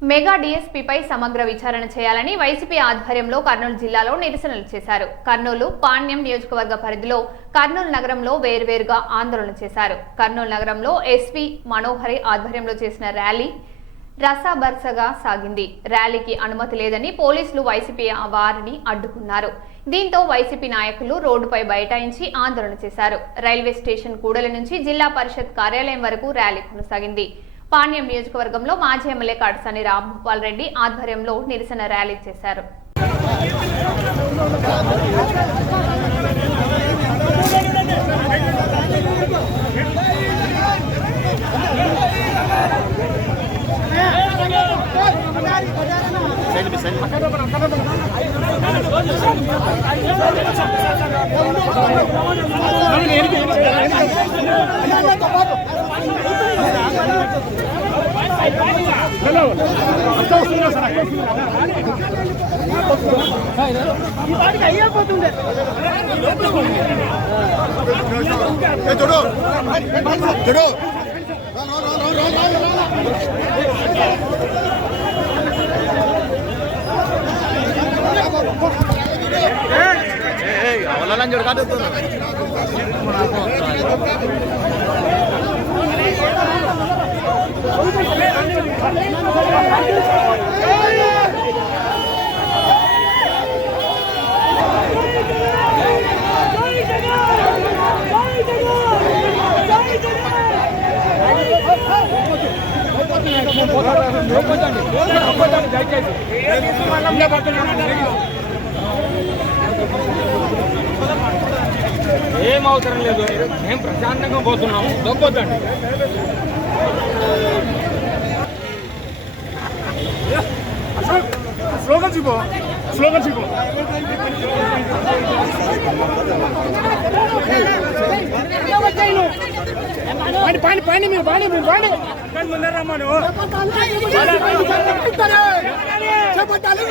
Mega డీఎస్పీపై సమగ్ర విచారణ చేయాలని వైసీపీ ఆధ్వర్యంలో కర్నూలు జిల్లాలో నిరసనలు చేశారు. కర్నూలు పాణ్యం నియోజకవర్గ పరిధిలో కర్నూలు నగరంలో వేర్వేరుగా ఆందోళన చేశారు. కర్నూలు నగరంలో ఎస్పీ మనోహరి ఆధ్వర్యంలో చేసిన ర్యాలీ రసాబర్సగా సాగింది. ర్యాలీకి అనుమతి లేదని పోలీసులు వైసీపీ వారిని అడ్డుకున్నారు. దీంతో వైసీపీ నాయకులు రోడ్డుపై బైఠాయించి ఆందోళన చేశారు. రైల్వే స్టేషన్ కూడలి నుంచి జిల్లా పరిషత్ కార్యాలయం వరకు ర్యాలీ కొనసాగింది. పాణ్యం నియోజకవర్గంలో మాజీ ఎమ్మెల్యే కాటసాని రాంభూపాల్ రెడ్డి ఆధ్వర్యంలో నిరసన ర్యాలీ చేశారు. ఏం అవసరం లేదు, మేము ప్రశాంతంగా పోతున్నాము. దొబ్బొద్దండి. స్లోగన్స్ ఇవ్వు, స్లోగన్స్ ఇవ్వు. పాని పాని మీరు పాని మీరు పాని ముందర రమ్మను. చేపట్టాలి.